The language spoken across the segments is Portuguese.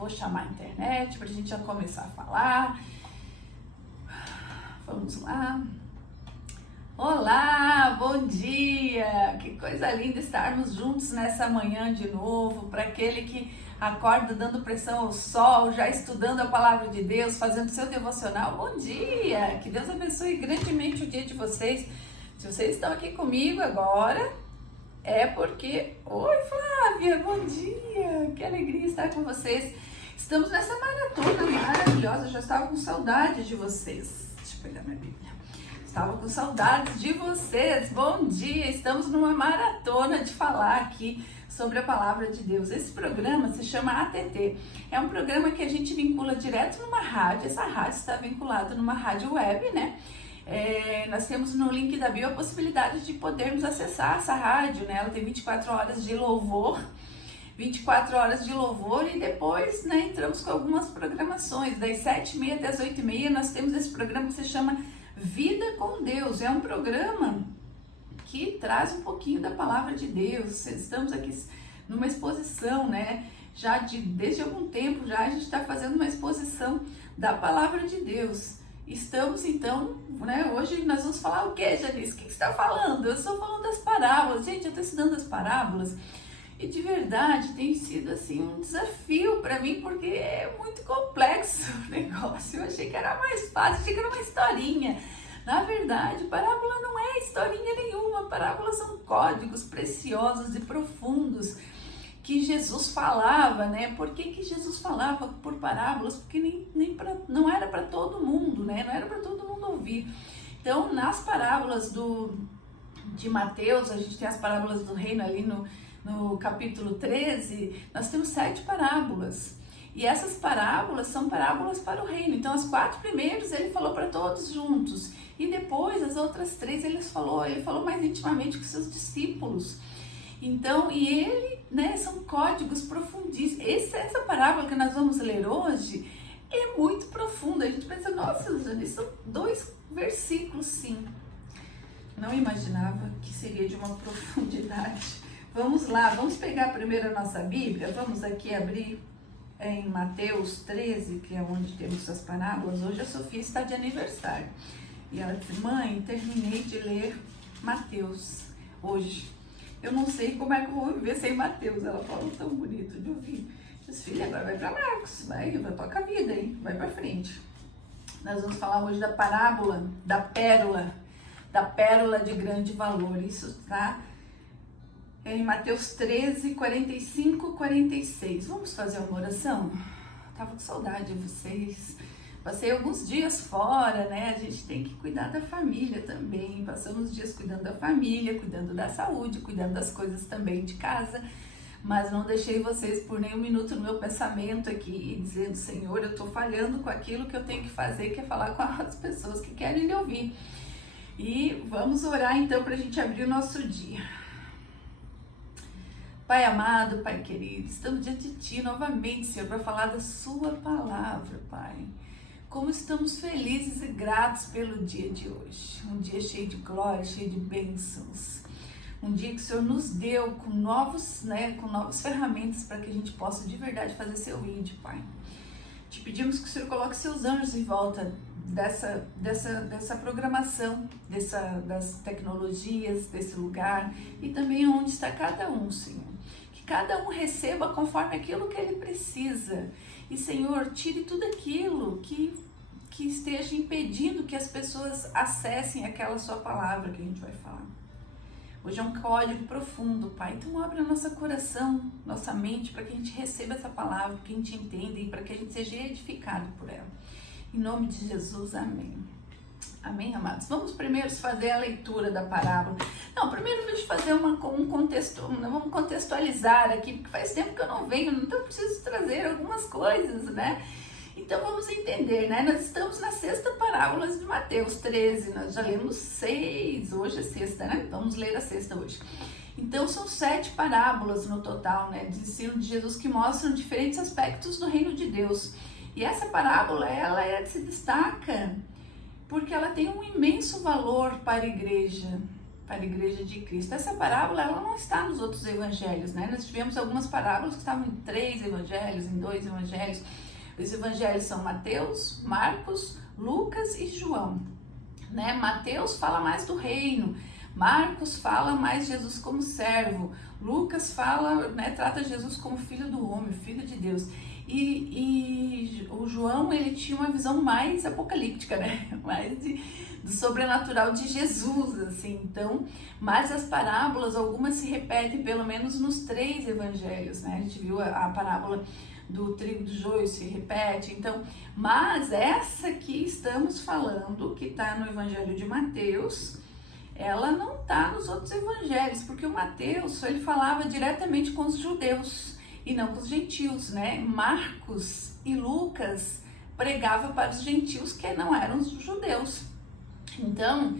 Vou chamar a internet para a gente já começar a falar. Vamos lá. Olá, bom dia! Que coisa linda estarmos juntos nessa manhã de novo. Para aquele que acorda dando pressão ao sol, já estudando a palavra de Deus, fazendo seu devocional, bom dia! Que Deus abençoe grandemente o dia de vocês. Se vocês estão aqui comigo agora, é porque... Oi, Flávia, bom dia! Que alegria estar com vocês. Estamos nessa maratona maravilhosa, eu já estava com saudade de vocês. Deixa eu pegar minha Bíblia. Estava com saudades de vocês. Bom dia! Estamos numa maratona de falar aqui sobre a palavra de Deus. Esse programa se chama ATT. É um programa que a gente vincula direto numa rádio. Essa rádio está vinculada numa rádio web, né? Nós temos no link da bio a possibilidade de podermos acessar essa rádio, né? Ela tem 24 horas de louvor. 24 horas de louvor e depois, né, entramos com algumas programações. Das 7h30 até as 8h30 nós temos esse programa que se chama Vida com Deus. É um programa que traz um pouquinho da palavra de Deus. Estamos aqui numa exposição, né? Desde algum tempo já a gente está fazendo uma exposição da palavra de Deus. Estamos então, né? Hoje nós vamos falar o que, Janice? O que você está falando? Eu estou falando das parábolas. Gente, eu estou estudando as parábolas e de verdade tem sido assim um desafio para mim, porque é muito complexo o negócio. Eu achei que era mais fácil, achei que era uma historinha. Na verdade, parábola não é historinha nenhuma. Parábolas são códigos preciosos e profundos que Jesus falava, né? Por que Jesus falava por parábolas? Porque não era para todo mundo, né? Não era para todo mundo ouvir. Então, nas parábolas de Mateus, a gente tem as parábolas do reino ali no capítulo 13, nós temos 7 parábolas. E essas parábolas são parábolas para o reino. Então, as 4 primeiras ele falou para todos juntos. E depois, as outras 3 ele falou mais intimamente com seus discípulos. Então, e ele, né, são códigos profundíssimos. Essa parábola que nós vamos ler hoje é muito profunda. A gente pensa, nossa, Janice, são 2 versículos, sim. Não imaginava que seria de uma profundidade. Vamos lá, vamos pegar primeiro a nossa Bíblia. Vamos aqui abrir em Mateus 13, que é onde temos as parábolas. Hoje a Sofia está de aniversário. E ela disse, mãe, terminei de ler Mateus hoje. Eu não sei como é que eu vou viver sem Mateus. Ela falou tão bonito de ouvir. Eu disse, filha, agora vai para Marcos, vai toca a vida, hein? Vai para frente. Nós vamos falar hoje da parábola, da pérola de grande valor. Isso está em Mateus 13, 45, 46. Vamos fazer uma oração? Tava com saudade de vocês. Passei alguns dias fora, né? A gente tem que cuidar da família também. Passamos dias cuidando da família, cuidando da saúde, cuidando das coisas também de casa. Mas não deixei vocês por nenhum minuto no meu pensamento aqui, dizendo, Senhor, eu tô falhando com aquilo que eu tenho que fazer, que é falar com as pessoas que querem lhe ouvir. E vamos orar então para a gente abrir o nosso dia. Pai amado, Pai querido, estamos diante de Ti novamente, Senhor, para falar da Sua palavra, Pai. Como estamos felizes e gratos pelo dia de hoje. Um dia cheio de glória, cheio de bênçãos. Um dia que o Senhor nos deu com novas ferramentas para que a gente possa de verdade fazer Seu ídolo, Pai. Te pedimos que o Senhor coloque Seus anjos em volta dessa programação, das tecnologias, desse lugar e também onde está cada um, Senhor. Que cada um receba conforme aquilo que ele precisa. E, Senhor, tire tudo aquilo que esteja impedindo que as pessoas acessem aquela Sua palavra que a gente vai falar. Hoje é um código profundo, Pai. Então, abre o nosso coração, nossa mente, para que a gente receba essa palavra, para que a gente entenda e para que a gente seja edificado por ela. Em nome de Jesus, amém. Amém, amados? Vamos primeiro fazer a leitura da parábola. Não, primeiro deixa eu fazer vamos contextualizar aqui, porque faz tempo que eu não venho, então eu preciso trazer algumas coisas, né? Então vamos entender, né? Nós estamos na 6ª parábola de Mateus 13, nós já lemos 6, hoje é 6ª, né? Vamos ler a 6ª hoje. Então são 7 parábolas no total, né? De ensino de Jesus que mostram diferentes aspectos do reino de Deus. E essa parábola, ela se destaca porque ela tem um imenso valor para a igreja, para a igreja de Cristo. Essa parábola ela não está nos outros evangelhos, né? Nós tivemos algumas parábolas que estavam em 3 evangelhos, em 2 evangelhos. Os evangelhos são Mateus, Marcos, Lucas e João, né? Mateus fala mais do reino, Marcos fala mais Jesus como servo, Lucas fala, né, trata Jesus como filho do homem, filho de Deus. E o João, ele tinha uma visão mais apocalíptica, né? Mais do sobrenatural de Jesus, assim. Então, mas as parábolas, algumas se repetem pelo menos nos 3 evangelhos, né? A gente viu a parábola do trigo do joio se repete, então, mas essa que estamos falando, que está no evangelho de Mateus, ela não está nos outros evangelhos, porque o Mateus, ele falava diretamente com os judeus e não com os gentios, né? Marcos e Lucas pregavam para os gentios que não eram os judeus. Então,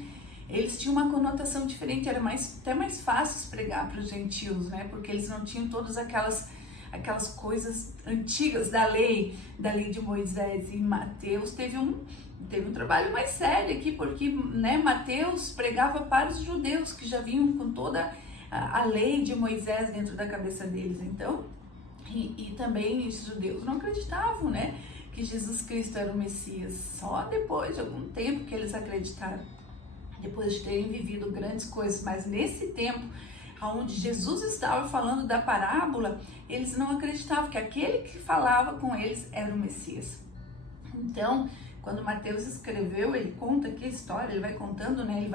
eles tinham uma conotação diferente, era até mais fácil pregar para os gentios, né? Porque eles não tinham todas aquelas coisas antigas da lei de Moisés. E Mateus teve um trabalho mais sério aqui, porque, né, Mateus pregava para os judeus que já vinham com toda a lei de Moisés dentro da cabeça deles. Então, e também os judeus não acreditavam, né, que Jesus Cristo era o Messias. Só depois de algum tempo que eles acreditaram, depois de terem vivido grandes coisas. Mas nesse tempo, onde Jesus estava falando da parábola, eles não acreditavam que aquele que falava com eles era o Messias. Então, quando Mateus escreveu, ele conta aqui a história, ele vai contando, né?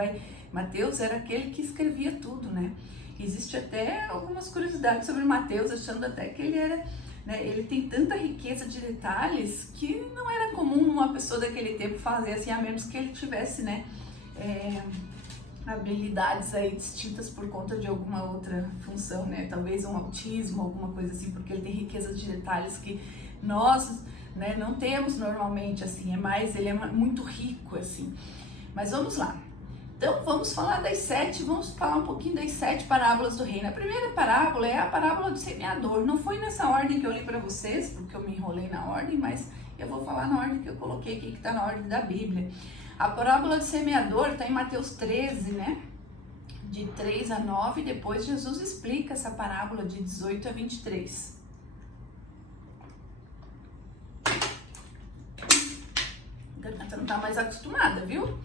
Mateus era aquele que escrevia tudo, né? Existe até algumas curiosidades sobre Mateus, achando até que ele era, né? Ele tem tanta riqueza de detalhes que não era comum uma pessoa daquele tempo fazer assim, a menos que ele tivesse, né? Habilidades aí distintas por conta de alguma outra função, né? Talvez um autismo, alguma coisa assim, porque ele tem riqueza de detalhes que nós, né, não temos normalmente, assim, ele é muito rico, assim. Mas vamos lá. Então, vamos falar vamos falar um pouquinho das 7 parábolas do reino. A primeira parábola é a parábola do semeador. Não foi nessa ordem que eu li para vocês, porque eu me enrolei na ordem, mas eu vou falar na ordem que eu coloquei aqui, que está na ordem da Bíblia. A parábola do semeador está em Mateus 13, né? De 3 a 9, depois Jesus explica essa parábola de 18 a 23. A garganta não está mais acostumada, viu?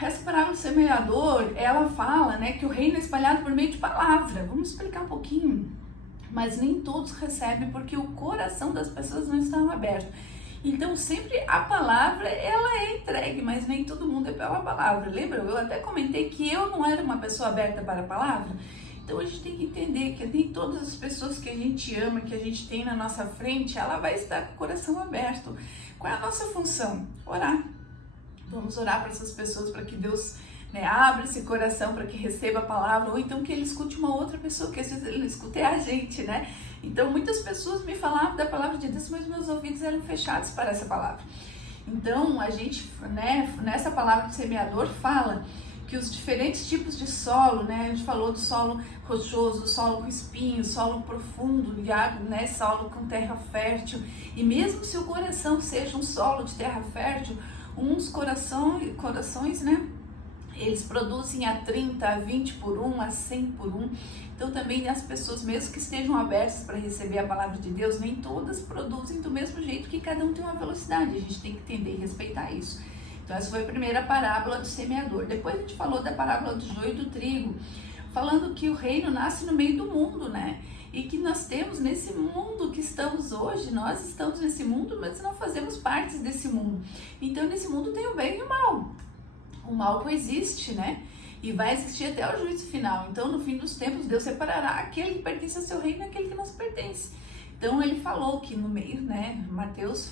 Essa parábola do semeador, ela fala, né, que o reino é espalhado por meio de palavra. Vamos explicar um pouquinho. Mas nem todos recebem, porque o coração das pessoas não está aberto. Então, sempre a palavra, ela é entregue, mas nem todo mundo é pela palavra. Lembra? Eu até comentei que eu não era uma pessoa aberta para a palavra. Então, a gente tem que entender que nem todas as pessoas que a gente ama, que a gente tem na nossa frente, ela vai estar com o coração aberto. Qual é a nossa função? Orar. Vamos orar para essas pessoas, para que Deus, né, abra esse coração, para que receba a palavra, ou então que ele escute uma outra pessoa, que às vezes ele não escuta é a gente, né? Então, muitas pessoas me falavam da palavra de Deus, mas meus ouvidos eram fechados para essa palavra. Então, a gente, né, nessa palavra do semeador, fala que os diferentes tipos de solo, né, a gente falou do solo rochoso, solo com espinhos, solo profundo, né, solo com terra fértil, e mesmo se o coração seja um solo de terra fértil, uns corações, né, eles produzem a 30, a 20 por 1, a 100 por 1. Então também as pessoas, mesmo que estejam abertas para receber a palavra de Deus, nem todas produzem do mesmo jeito, que cada um tem uma velocidade. A gente tem que entender e respeitar isso. Então essa foi a primeira parábola do semeador. Depois a gente falou da parábola do joio e do trigo, falando que o reino nasce no meio do mundo, né? E que nós temos nesse mundo que estamos hoje, nós estamos nesse mundo, mas não fazemos parte desse mundo. Então nesse mundo tem o bem e o mal. O mal coexiste, né? E vai existir até o juízo final. Então, no fim dos tempos, Deus separará aquele que pertence ao seu reino e aquele que não se pertence. Então, ele falou que no meio, né? Mateus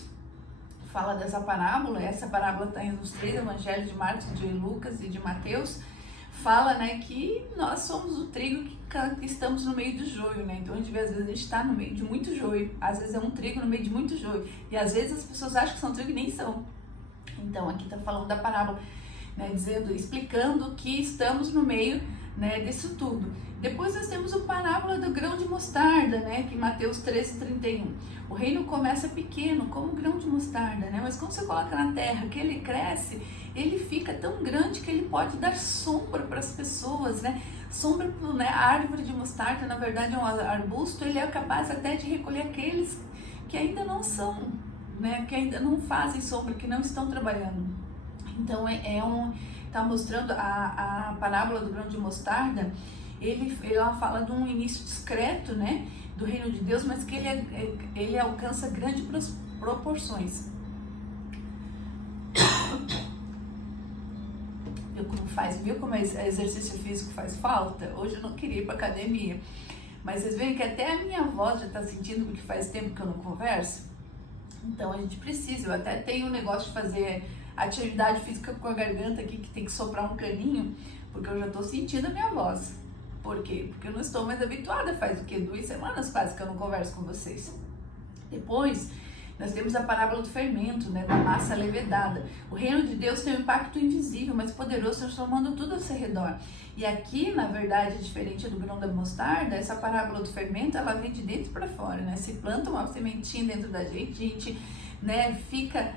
fala dessa parábola. Essa parábola está nos 3 evangelhos de Marcos, de Lucas e de Mateus. Fala, né, que nós somos o trigo que estamos no meio do joio, né? Então, às vezes a gente está no meio de muito joio. Às vezes é um trigo no meio de muito joio. E às vezes as pessoas acham que são trigo e nem são. Então, aqui está falando da parábola, né, explicando que estamos no meio, né, disso tudo. Depois nós temos a parábola do grão de mostarda, né, que em Mateus 13:31. O reino começa pequeno, como grão de mostarda, né, mas quando você coloca na terra, que ele cresce, ele fica tão grande que ele pode dar sombra para as pessoas, né, sombra, né, a árvore de mostarda, na verdade é um arbusto, ele é capaz até de recolher aqueles que ainda não são, né, que ainda não fazem sombra, que não estão trabalhando. Então está mostrando a parábola do grão de mostarda. Ela fala de um início discreto, né, do reino de Deus, mas que ele alcança grandes proporções. Viu como exercício físico faz falta? Hoje eu não queria ir para academia, mas vocês veem que até a minha voz já está sentindo, porque faz tempo que eu não converso. Então a gente precisa, eu até tenho um negócio de fazer atividade física com a garganta aqui, que tem que soprar um caninho, porque eu já estou sentindo a minha voz. Por quê? Porque eu não estou mais habituada, faz o quê? 2 semanas quase que eu não converso com vocês. Depois, nós temos a parábola do fermento, né, da massa levedada. O reino de Deus tem um impacto invisível, mas poderoso, transformando tudo ao seu redor. E aqui, na verdade, diferente do grão da mostarda, essa parábola do fermento, ela vem de dentro para fora, né? Se planta uma sementinha dentro da gente, a gente, né, fica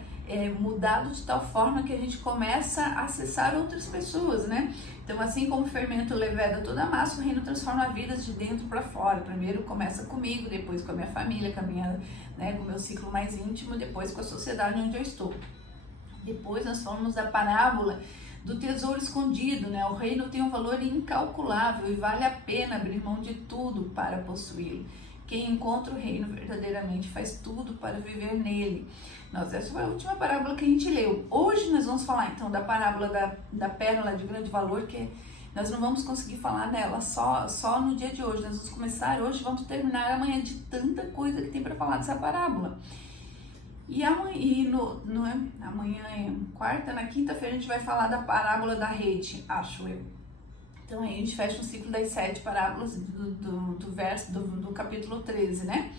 mudado de tal forma que a gente começa a acessar outras pessoas, né? Então, assim como o fermento leveda toda a massa, o reino transforma vidas de dentro para fora. Primeiro começa comigo, depois com a minha família, com o meu ciclo mais íntimo, depois com a sociedade onde eu estou. Depois nós falamos da parábola do tesouro escondido, né? O reino tem um valor incalculável e vale a pena abrir mão de tudo para possuí-lo. Quem encontra o reino verdadeiramente faz tudo para viver nele. Essa foi a última parábola que a gente leu. Hoje nós vamos falar então da parábola da pérola de grande valor, que nós não vamos conseguir falar dela só no dia de hoje. Nós vamos começar hoje, vamos terminar amanhã, de tanta coisa que tem para falar dessa parábola. E amanhã é quarta, na quinta-feira a gente vai falar da parábola da rede, acho eu. Então aí a gente fecha o ciclo das 7 parábolas do capítulo 13, né?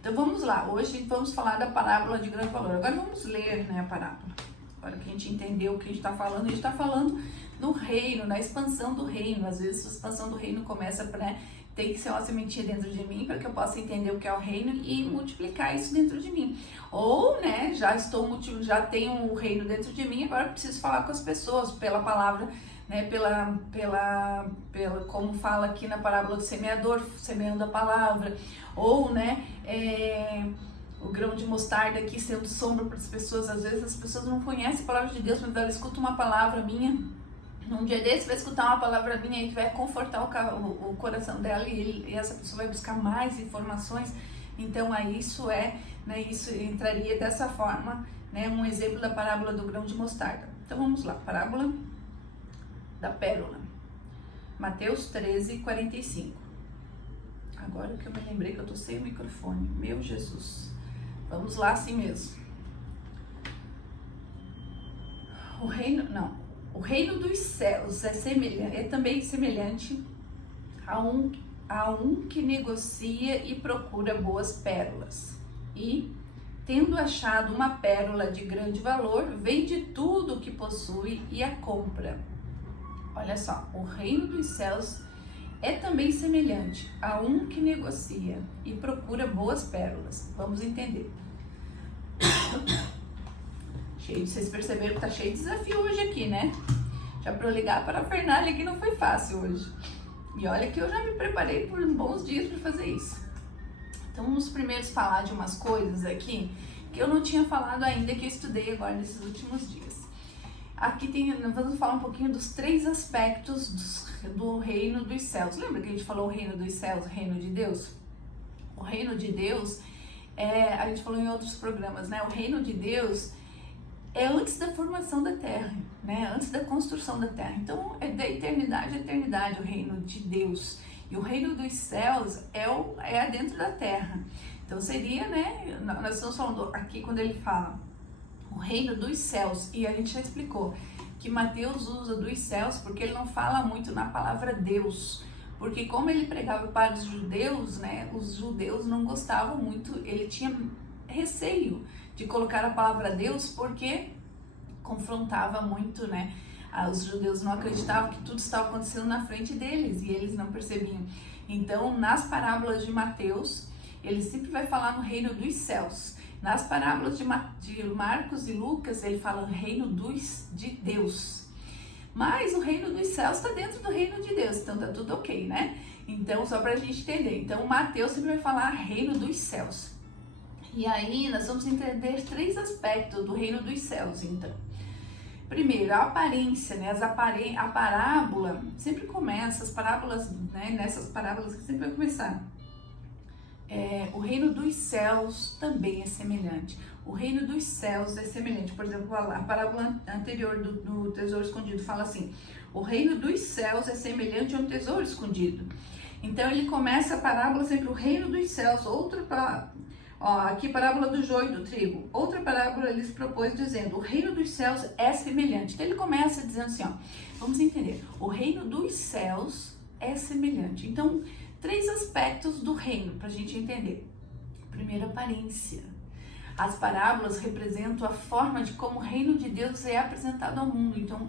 Então vamos lá, hoje vamos falar da parábola de grande valor. Agora vamos ler, né, a parábola. Agora que a gente entendeu o que a gente está falando, a gente está falando no reino, na expansão do reino. Às vezes a expansão do reino começa tem que ser uma sementinha dentro de mim para que eu possa entender o que é o reino e multiplicar isso dentro de mim. Ou, né, já tenho o reino dentro de mim, agora eu preciso falar com as pessoas pela palavra, né, como fala aqui na parábola do semeador, semeando a palavra, ou, né, o grão de mostarda aqui sendo sombra para as pessoas. Às vezes as pessoas não conhecem a palavra de Deus, mas ela escuta uma palavra minha, num dia desse vai escutar uma palavra minha e vai confortar o coração dela, e essa pessoa vai buscar mais informações. Então aí isso entraria dessa forma, né, um exemplo da parábola do grão de mostarda. Então vamos lá, parábola da pérola, Mateus 13:45. Agora que eu me lembrei que eu tô sem o microfone, meu Jesus, vamos lá assim mesmo. O reino dos céus é também semelhante a um que negocia e procura boas pérolas, e, tendo achado uma pérola de grande valor, vende tudo o que possui e a compra. Olha só, o reino dos céus é também semelhante a um que negocia e procura boas pérolas. Vamos entender. Vocês perceberam que tá cheio de desafio hoje aqui, né? Já para eu ligar para a Fernanda, que não foi fácil hoje. E olha que eu já me preparei por bons dias para fazer isso. Então vamos primeiro falar de umas coisas aqui que eu não tinha falado ainda, que eu estudei agora nesses últimos dias. Aqui vamos falar um pouquinho dos 3 aspectos do reino dos céus. Lembra que a gente falou o reino dos céus, o reino de Deus? O reino de Deus, a gente falou em outros programas, né? O reino de Deus é antes da formação da terra, né? Antes da construção da terra. Então é da eternidade a eternidade o reino de Deus. E o reino dos céus é dentro da terra. Então seria, né? Nós estamos falando aqui quando ele fala o reino dos céus, e a gente já explicou que Mateus usa dos céus porque ele não fala muito na palavra Deus, porque como ele pregava para os judeus, né, os judeus não gostavam muito, ele tinha receio de colocar a palavra Deus porque confrontava muito, né, Os judeus não acreditavam que tudo estava acontecendo na frente deles e eles não percebiam. Então, nas parábolas de Mateus, ele sempre vai falar no reino dos céus. Nas parábolas de Marcos e Lucas, ele fala no reino de Deus. Mas o reino dos céus está dentro do reino de Deus, então tá tudo ok, né? Então, só para a gente entender. Então, Mateus sempre vai falar reino dos céus. E aí, nós vamos entender 3 aspectos do reino dos céus, então. Primeiro, a aparência, né? A parábola sempre começa, as parábolas, né? Nessas parábolas que sempre vai começar. O reino dos céus também é semelhante. O reino dos céus é semelhante. Por exemplo, a parábola anterior do tesouro escondido fala assim: o reino dos céus é semelhante a um tesouro escondido. Então ele começa a parábola sempre o reino dos céus. Aqui parábola do joio e do trigo. Outra parábola ele se propôs dizendo: o reino dos céus é semelhante. Então ele começa dizendo assim, vamos entender. O reino dos céus é semelhante. Então, 3 aspectos do reino para a gente entender. Primeiro, aparência. As parábolas representam a forma de como o reino de Deus é apresentado ao mundo. Então,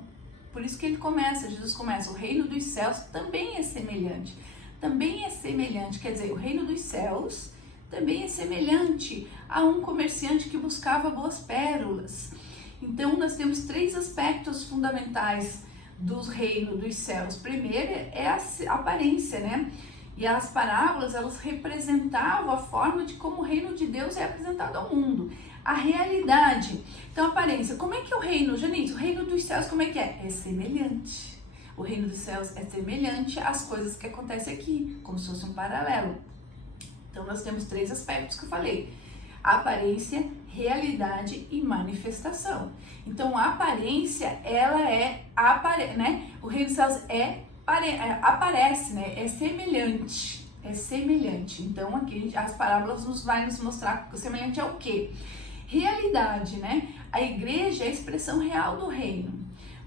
por isso que Jesus começa, o reino dos céus também é semelhante. Também é semelhante, quer dizer, o reino dos céus também é semelhante a um comerciante que buscava boas pérolas. Então, nós temos 3 aspectos fundamentais do reino dos céus. Primeiro é a aparência, né? E as parábolas, elas representavam a forma de como o reino de Deus é apresentado ao mundo. A realidade. Então, a aparência. Como é que o reino, Janine, o reino dos céus, como é que é? É semelhante. O reino dos céus é semelhante às coisas que acontecem aqui, como se fosse um paralelo. Então, nós temos 3 aspectos que eu falei: aparência, realidade e manifestação. Então, a aparência, ela né? O reino dos céus aparece, né? É semelhante. Então, aqui as parábolas vai nos mostrar que o semelhante é o quê? Realidade, né? A igreja é a expressão real do reino,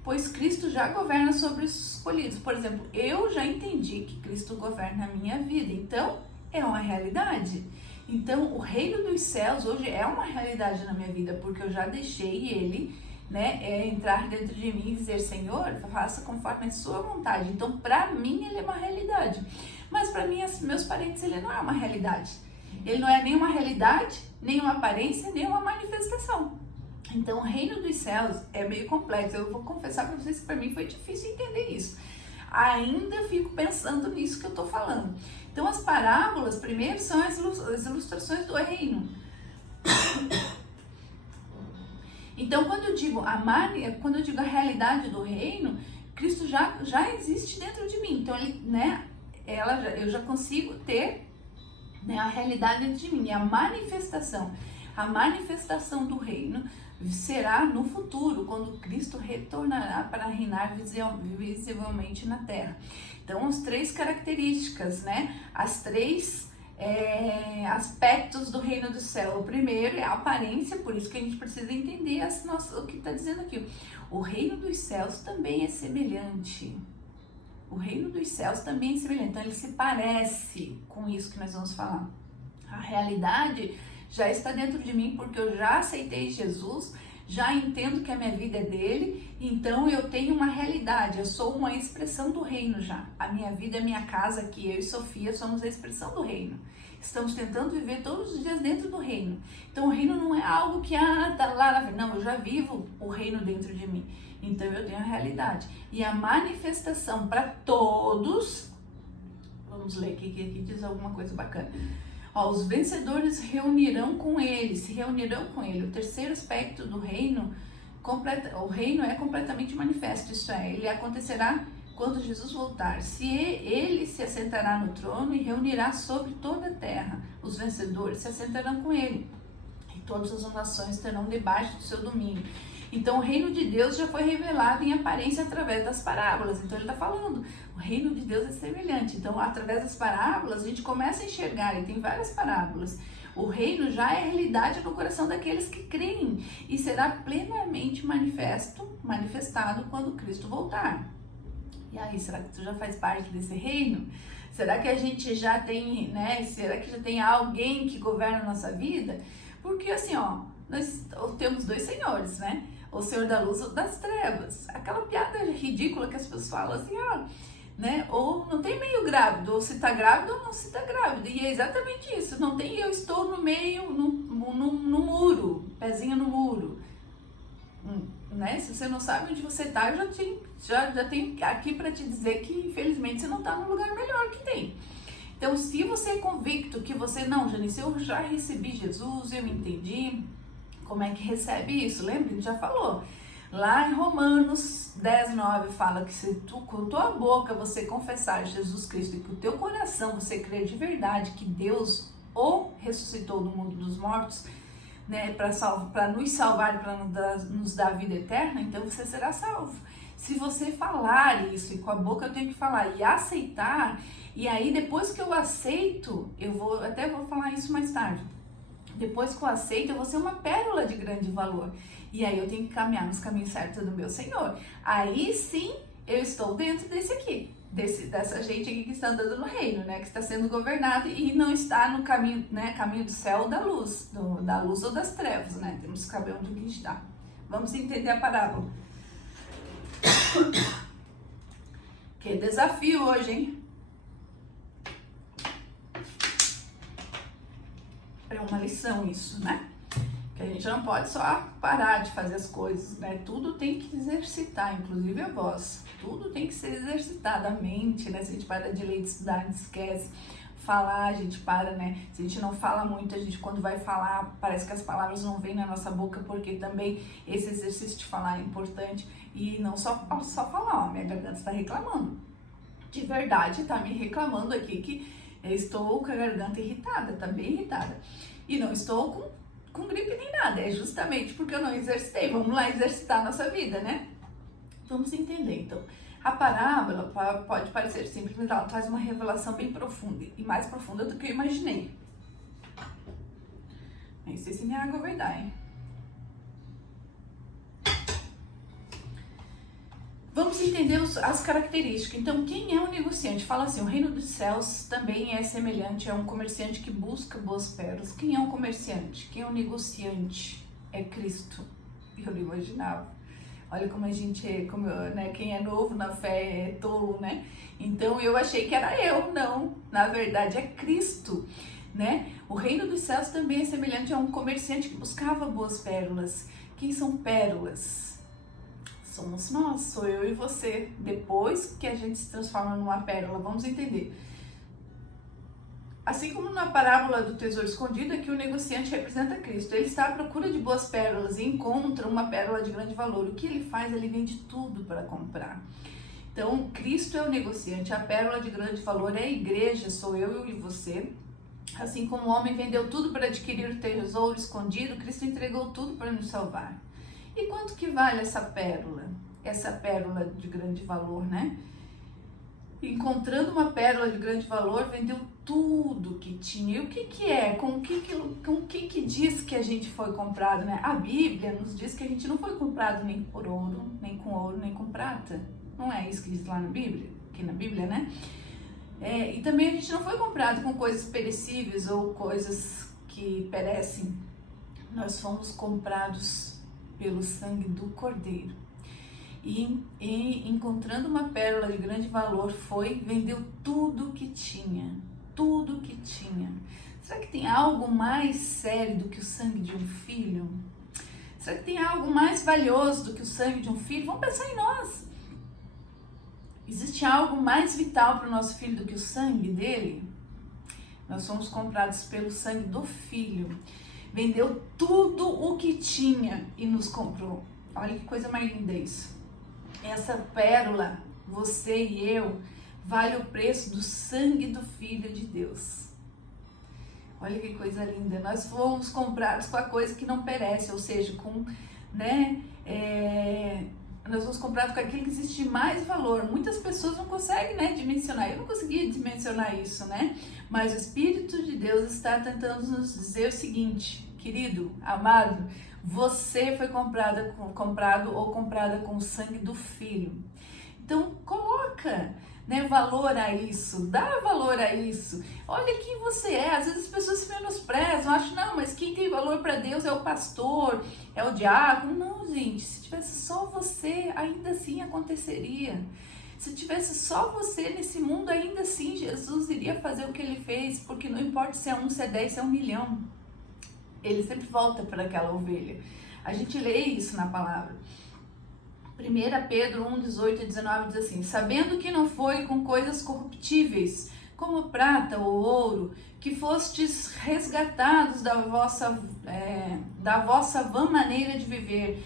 pois Cristo já governa sobre os escolhidos. Por exemplo, eu já entendi que Cristo governa a minha vida, então é uma realidade. Então, o reino dos céus hoje é uma realidade na minha vida, porque eu já deixei ele, né, entrar dentro de mim e dizer: Senhor, faça conforme a sua vontade. Então, para mim, ele é uma realidade. Mas para mim, meus parentes, ele não é uma realidade. Ele não é nem uma realidade, nem uma aparência, nem uma manifestação. Então, o reino dos céus é meio complexo. Eu vou confessar para vocês que para mim foi difícil entender isso. Ainda fico pensando nisso que eu estou falando. Então, as parábolas, primeiro, são as ilustrações do reino. Então, quando eu digo a realidade do reino, Cristo já existe dentro de mim. Então, eu já consigo ter, né, a realidade dentro de mim. E a manifestação do reino será no futuro, quando Cristo retornará para reinar visivelmente na terra. Então, as 3 características, né? As 3 aspectos do reino do céu. O primeiro é a aparência, por isso que a gente precisa entender o que está dizendo aqui. O reino dos céus também é semelhante. O reino dos céus também é semelhante. Então, ele se parece com isso que nós vamos falar. A realidade já está dentro de mim, porque eu já aceitei Jesus, já entendo que a minha vida é dele, então eu tenho uma realidade, eu sou uma expressão do reino já. A minha vida, a minha casa aqui, eu e Sofia somos a expressão do reino. Estamos tentando viver todos os dias dentro do reino. Então o reino não é algo que tá lá na frente. Não, eu já vivo o reino dentro de mim. Então eu tenho a realidade. E a manifestação para todos, vamos ler aqui, que aqui diz alguma coisa bacana. Os vencedores se reunirão com ele. O terceiro aspecto do reino, o reino é completamente manifesto, isso é, ele acontecerá quando Jesus voltar. Ele se assentará no trono e reunirá sobre toda a terra. Os vencedores se assentarão com ele, e todas as nações terão debaixo do seu domínio. Então, o reino de Deus já foi revelado em aparência através das parábolas. Então, ele está falando, o reino de Deus é semelhante. Então, através das parábolas, a gente começa a enxergar, e tem várias parábolas. O reino já é realidade no coração daqueles que creem e será plenamente manifestado quando Cristo voltar. E aí, será que tu já faz parte desse reino? Será que a gente já tem, né? Será que já tem alguém que governa a nossa vida? Porque assim, nós temos 2 senhores, né? o Senhor da luz ou das trevas. Aquela piada ridícula que as pessoas falam assim, né? Ou não tem meio grávido, ou se tá grávido ou não se tá grávido. E é exatamente isso, não tem eu estou no meio, no muro, pezinho no muro. Né? Se você não sabe onde você tá, eu já tenho aqui para te dizer que infelizmente você não tá no lugar melhor que tem. Então, se você é convicto que você, não, Janice, eu já recebi Jesus, eu entendi como é que recebe isso. Lembra? A gente já falou. Lá em Romanos 10:9 fala que se tu com tua boca você confessar Jesus Cristo e com o teu coração você crer de verdade que Deus o ressuscitou do mundo dos mortos, né, para nos salvar, para nos dar vida eterna, então você será salvo. Se você falar isso, e com a boca eu tenho que falar, e aceitar, e aí depois que eu aceito, eu vou falar isso mais tarde, depois que eu aceito, eu vou ser uma pérola de grande valor, e aí eu tenho que caminhar nos caminhos certos do meu Senhor. Aí sim, eu estou dentro desse aqui, dessa gente aqui que está andando no reino, né, que está sendo governado e não está no caminho, né, caminho do céu ou da luz, da luz ou das trevas, né, temos que saber onde a gente está. Vamos entender a parábola. Que desafio hoje, hein? É uma lição isso, né? Que a gente não pode só parar de fazer as coisas, né? Tudo tem que exercitar, inclusive a voz. Tudo tem que ser exercitado, a mente, né? Se a gente para de ler e estudar, a gente esquece. Falar, a gente para, né? Se a gente não fala muito, a gente quando vai falar, parece que as palavras não vêm na nossa boca, porque também esse exercício de falar é importante. E não só falar, minha garganta está reclamando. De verdade, tá me reclamando aqui que eu estou com a garganta irritada, tá bem irritada. E não estou com gripe nem nada, é justamente porque eu não exercitei. Vamos lá exercitar a nossa vida, né? Vamos entender, então. A parábola pode parecer simples, mas ela traz uma revelação bem profunda, e mais profunda do que eu imaginei. Nem sei se minha água vai dar, hein? Vamos entender as características. Então, quem é um negociante? Fala assim, o reino dos céus também é semelhante a um comerciante que busca boas pérolas. Quem é um comerciante? Quem é um negociante? É Cristo. Eu não imaginava. Olha como a gente, né, quem é novo na fé é tolo, né? Então, eu achei que era eu, não. Na verdade, é Cristo, né? O reino dos céus também é semelhante a um comerciante que buscava boas pérolas. Quem são pérolas? Somos nós, sou eu e você. Depois que a gente se transforma numa pérola, vamos entender. Assim como na parábola do tesouro escondido, aqui o negociante representa Cristo. Ele está à procura de boas pérolas e encontra uma pérola de grande valor. O que ele faz? Ele vende tudo para comprar. Então, Cristo é o negociante. A pérola de grande valor é a igreja, sou eu e você. Assim como o homem vendeu tudo para adquirir o tesouro escondido, Cristo entregou tudo para nos salvar. E quanto que vale essa pérola? Essa pérola de grande valor, né? Encontrando uma pérola de grande valor, vendeu tudo que tinha. E o que que é? Com o que diz que a gente foi comprado, né? A Bíblia nos diz que a gente não foi comprado nem por ouro, nem com prata. Não é isso que diz lá na Bíblia? Aqui na Bíblia, né? E também a gente não foi comprado com coisas perecíveis ou coisas que perecem. Nós fomos comprados pelo sangue do Cordeiro. E encontrando uma pérola de grande valor, vendeu tudo que tinha. Tudo que tinha. Será que tem algo mais sério do que o sangue de um filho? Será que tem algo mais valioso do que o sangue de um filho? Vamos pensar em nós. Existe algo mais vital para o nosso filho do que o sangue dele? Nós fomos comprados pelo sangue do Filho. Vendeu tudo o que tinha e nos comprou. Olha que coisa mais linda isso. Essa pérola, você e eu, vale o preço do sangue do Filho de Deus. Olha que coisa linda. Nós fomos comprados com a coisa que não perece, ou seja, com, né, nós fomos comprados com aquilo que existe mais valor. Muitas pessoas não conseguem, né, dimensionar. Eu não conseguia dimensionar isso, né? Mas o Espírito de Deus está tentando nos dizer o seguinte, querido, amado, você foi comprado ou comprada com o sangue do Filho. Então, coloca, né, valor a isso, dá valor a isso. Olha quem você é. Às vezes as pessoas se menosprezam, acham, não, mas quem tem valor para Deus é o pastor, é o diácono. Não, gente, se tivesse só você, ainda assim aconteceria. Se tivesse só você nesse mundo, ainda assim Jesus iria fazer o que ele fez, porque não importa se é 1, se é 10, se é 1 milhão. Ele sempre volta para aquela ovelha. A gente lê isso na palavra. 1 Pedro 1, 18 e 19 diz assim: sabendo que não foi com coisas corruptíveis, como prata ou ouro, que fostes resgatados da vossa vã maneira de viver,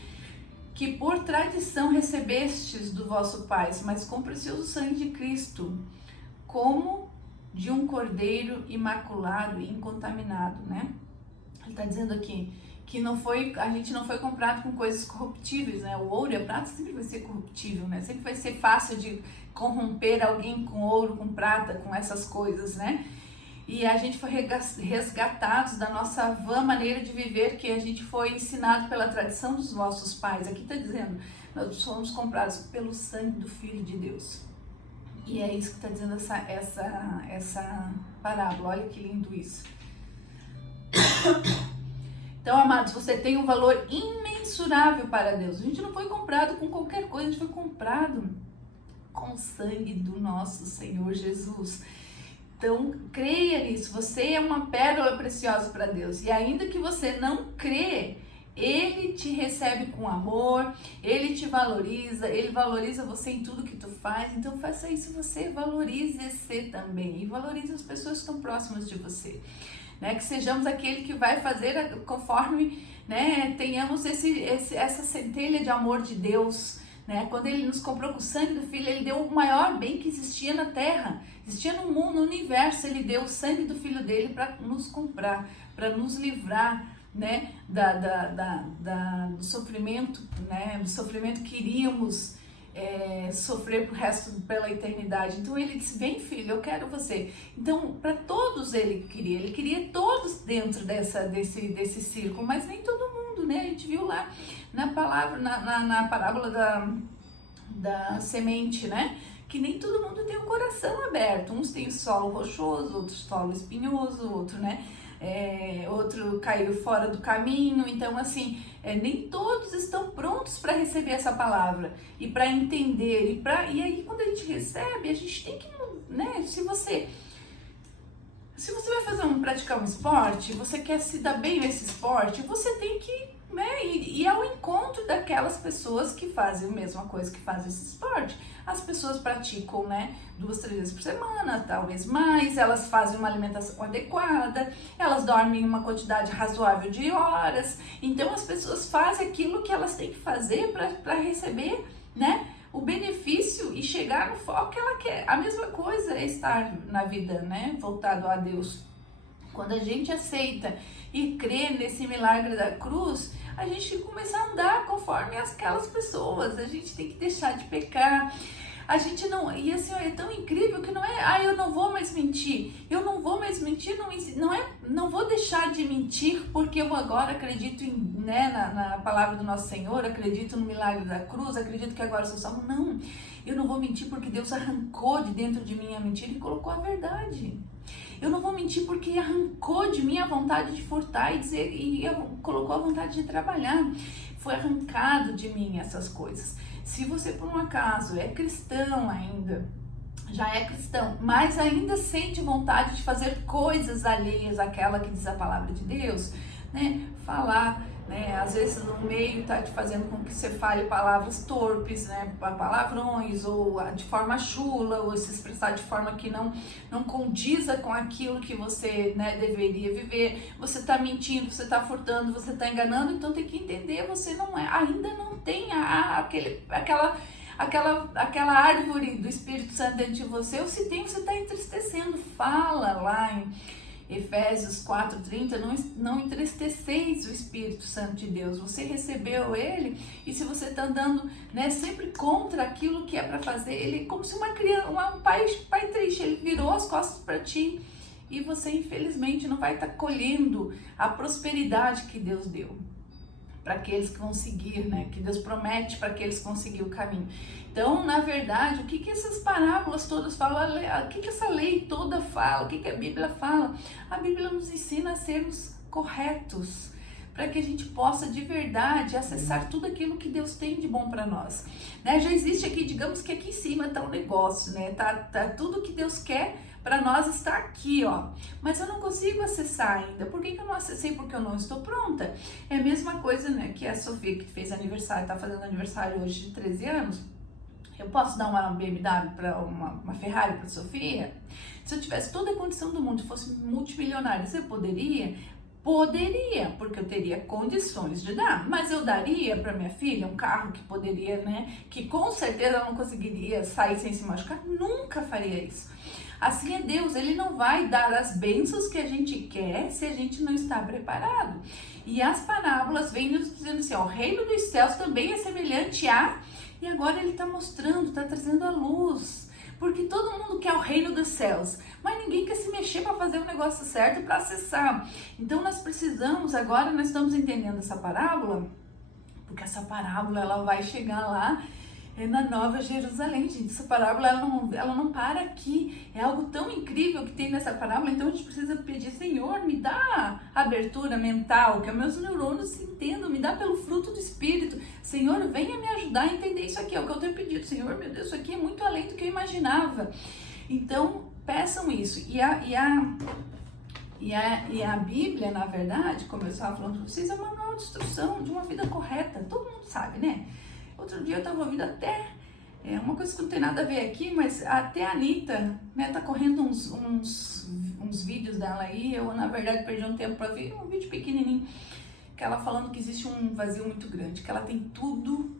que por tradição recebestes do vosso Pai, mas com o precioso sangue de Cristo, como de um cordeiro imaculado e incontaminado, né? Ele está dizendo aqui que a gente não foi comprado com coisas corruptíveis, né? O ouro e a prata sempre vai ser corruptível, né? Sempre vai ser fácil de corromper alguém com ouro, com prata, com essas coisas, né? E a gente foi resgatados da nossa vã maneira de viver, que a gente foi ensinado pela tradição dos nossos pais. Aqui está dizendo, nós fomos comprados pelo sangue do Filho de Deus. E é isso que está dizendo essa parábola. Olha que lindo isso. Então, amados, você tem um valor imensurável para Deus. A gente não foi comprado com qualquer coisa, a gente foi comprado com o sangue do nosso Senhor Jesus. Então, creia nisso. Você é uma pérola preciosa para Deus. E ainda que você não crê, Ele te recebe com amor, Ele te valoriza, Ele valoriza você em tudo que tu faz. Então, faça isso você, valorize-se também. E valorize as pessoas que estão próximas de você. Né, que sejamos aquele que vai fazer conforme, né, tenhamos essa centelha de amor de Deus, né? Quando Ele nos comprou com o sangue do Filho, Ele deu o maior bem que existia na terra, existia no mundo, no universo. Ele deu o sangue do Filho dele para nos comprar, para nos livrar, né, do sofrimento, né, do sofrimento que iríamos sofrer pela eternidade. Então Ele disse: vem, filho, eu quero você. Então, para todos Ele queria todos dentro desse círculo, mas nem todo mundo, né? A gente viu lá na palavra, na parábola da semente, né? Que nem todo mundo tem o coração aberto. Uns têm solo rochoso, outros solo espinhoso, outro, né? Outro caiu fora do caminho. Então, assim, nem todos estão prontos para receber essa palavra e para entender. E aí, quando a gente recebe, a gente tem que, né? Se você vai praticar um esporte, você quer se dar bem nesse esporte, você tem que, né, ir ao encontro daquelas pessoas que fazem a mesma coisa, que fazem esse esporte. As pessoas praticam, né, 2, 3 vezes por semana, talvez mais, elas fazem uma alimentação adequada, elas dormem uma quantidade razoável de horas. Então as pessoas fazem aquilo que elas têm que fazer para receber, né, o benefício e chegar no foco que ela quer. A mesma coisa é estar na vida, né, voltado a Deus. Quando a gente aceita e crê nesse milagre da cruz, a gente começa a andar conforme aquelas pessoas. A gente tem que deixar de pecar. A gente não... E assim, é tão incrível que não é... eu não vou mais mentir. Eu não vou mais mentir. Não vou deixar de mentir porque eu agora acredito né, na palavra do nosso Senhor, acredito no milagre da cruz, acredito que agora eu sou salvo. Não, eu não vou mentir porque Deus arrancou de dentro de mim a mentira e colocou a verdade. Eu não vou mentir porque arrancou de mim a vontade de furtar e colocou a vontade de trabalhar. Foi arrancado de mim essas coisas. Se você, por um acaso, é cristão ainda, já é cristão, mas ainda sente vontade de fazer coisas alheias àquela que diz a palavra de Deus, né? Falar, né? Às vezes no meio tá te fazendo com que você fale palavras torpes, né? Palavrões, ou de forma chula, ou se expressar de forma que não condiza com aquilo que você, né, deveria viver. Você tá mentindo, você tá furtando, você tá enganando. Então tem que entender, você ainda não tem aquela árvore do Espírito Santo dentro de você, ou se tem, você está entristecendo. Fala lá em Efésios 4:30, não entristeceis o Espírito Santo de Deus. Você recebeu ele, e se você está andando, né, sempre contra aquilo que é para fazer, ele como se uma criança, um pai triste, ele virou as costas para ti, e você infelizmente não vai estar colhendo a prosperidade que Deus deu. para aqueles que vão seguir, né? Que Deus promete para aqueles que vão seguir o caminho. Então, na verdade, o que essas parábolas todas falam? O que essa lei toda fala? O que a Bíblia fala? A Bíblia nos ensina a sermos corretos, para que a gente possa de verdade acessar tudo aquilo que Deus tem de bom para nós, né? Já existe aqui, digamos que aqui em cima tá o negócio, né? Tá tudo que Deus quer para nós está aqui, ó. Mas eu não consigo acessar ainda. Por que eu não acessei? Porque eu não estou pronta. É a mesma coisa, né, que a Sofia, que fez aniversário, tá fazendo aniversário hoje de 13 anos. Eu posso dar uma BMW para uma Ferrari para Sofia? Se eu tivesse toda a condição do mundo e fosse multimilionária, você poderia? Poderia, porque eu teria condições de dar, mas eu daria para minha filha um carro que poderia, né, que com certeza ela não conseguiria sair sem se machucar, nunca faria isso. Assim é Deus, Ele não vai dar as bênçãos que a gente quer se a gente não está preparado. E as parábolas vêm nos dizendo assim, ó, o reino dos céus também é semelhante a... E agora Ele está mostrando, está trazendo a luz. Porque todo mundo quer o reino dos céus, mas ninguém quer se mexer para fazer o negócio certo, para acessar. Então nós precisamos, agora nós estamos entendendo essa parábola, porque essa parábola ela vai chegar lá na Nova Jerusalém, gente. Essa parábola ela não para aqui, é algo tão incrível que tem nessa parábola. Então a gente precisa pedir, Senhor, me dá abertura mental, que os meus neurônios se entendam, me dá pelo fruto do Espírito. Senhor, venha me ajudar a entender isso aqui, é o que eu tenho pedido. Senhor, meu Deus, isso aqui é muito além do que eu imaginava. Então peçam isso. E a Bíblia, na verdade, como eu estava falando para vocês, é uma manual de instrução de uma vida correta. Todo mundo sabe, né? Outro dia eu estava ouvindo até, uma coisa que não tem nada a ver aqui, mas até a Anitta, né, tá correndo uns vídeos dela aí. Eu, na verdade, perdi um tempo para ver um vídeo pequenininho, que ela falando que existe um vazio muito grande, que ela tem tudo,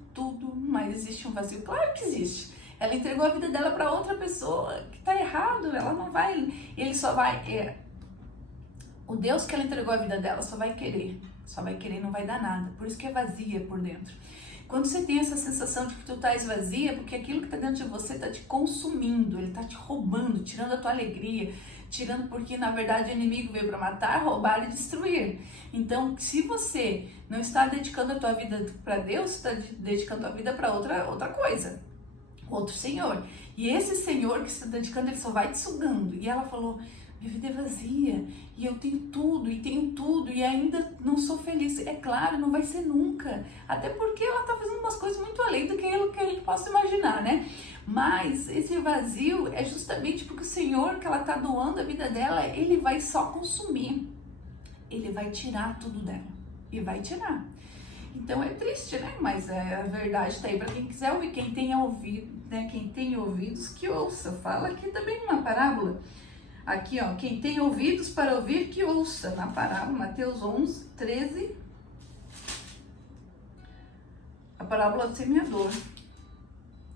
mas existe um vazio. Claro que existe. Ela entregou a vida dela para outra pessoa, que tá errado, ela não vai, ele só vai, o Deus que ela entregou a vida dela só vai querer e não vai dar nada. Por isso que é vazia por dentro. Quando você tem essa sensação de que tu estás vazia, porque aquilo que está dentro de você está te consumindo, ele está te roubando, tirando a tua alegria, tirando porque na verdade o inimigo veio para matar, roubar e destruir. Então, se você não está dedicando a tua vida para Deus, você está dedicando a tua vida para outra coisa, outro Senhor. E esse Senhor que você está dedicando, ele só vai te sugando. E ela falou, minha vida é vazia, e eu tenho tudo, e ainda não sou feliz. É claro, não vai ser nunca, até porque ela está fazendo umas coisas muito além do que a gente possa imaginar, né? Mas esse vazio é justamente porque o Senhor que ela está doando a vida dela, ele vai só consumir, ele vai tirar tudo dela, e vai tirar. Então é triste, né? Mas a verdade está aí para quem quiser ouvir, quem tenha ouvido, né? Quem tem ouvidos que ouça. Fala aqui também uma parábola. Aqui, ó, quem tem ouvidos para ouvir, que ouça, na parábola, Mateus 11, 13, a parábola do semeador,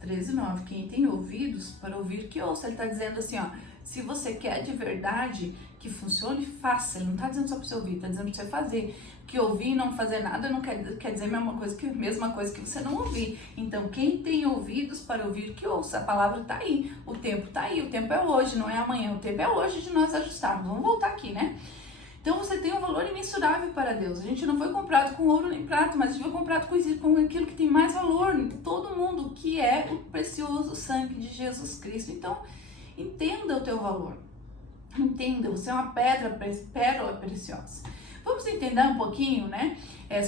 13, 9, quem tem ouvidos para ouvir, que ouça. Ele está dizendo assim, ó, se você quer de verdade que funcione, faça. Ele não está dizendo só para você ouvir, está dizendo para você fazer. Que ouvir e não fazer nada não quer dizer a mesma coisa que você não ouvir. Então, quem tem ouvidos para ouvir, que ouça. A palavra está aí, o tempo está aí, o tempo é hoje, não é amanhã, o tempo é hoje de nós ajustarmos. Vamos voltar aqui, né? Então, você tem um valor imensurável para Deus. A gente não foi comprado com ouro nem prata, mas a gente foi comprado com aquilo que tem mais valor em todo mundo, que é o precioso sangue de Jesus Cristo. Então, entenda o teu valor. Entenda, você é uma pérola preciosa. Vamos entender um pouquinho, né,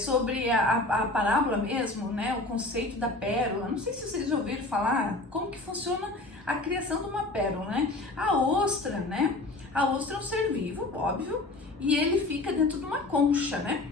sobre a parábola mesmo, né, o conceito da pérola. Não sei se vocês já ouviram falar como que funciona a criação de uma pérola, né? A ostra, né? A ostra é um ser vivo, óbvio, e ele fica dentro de uma concha, né?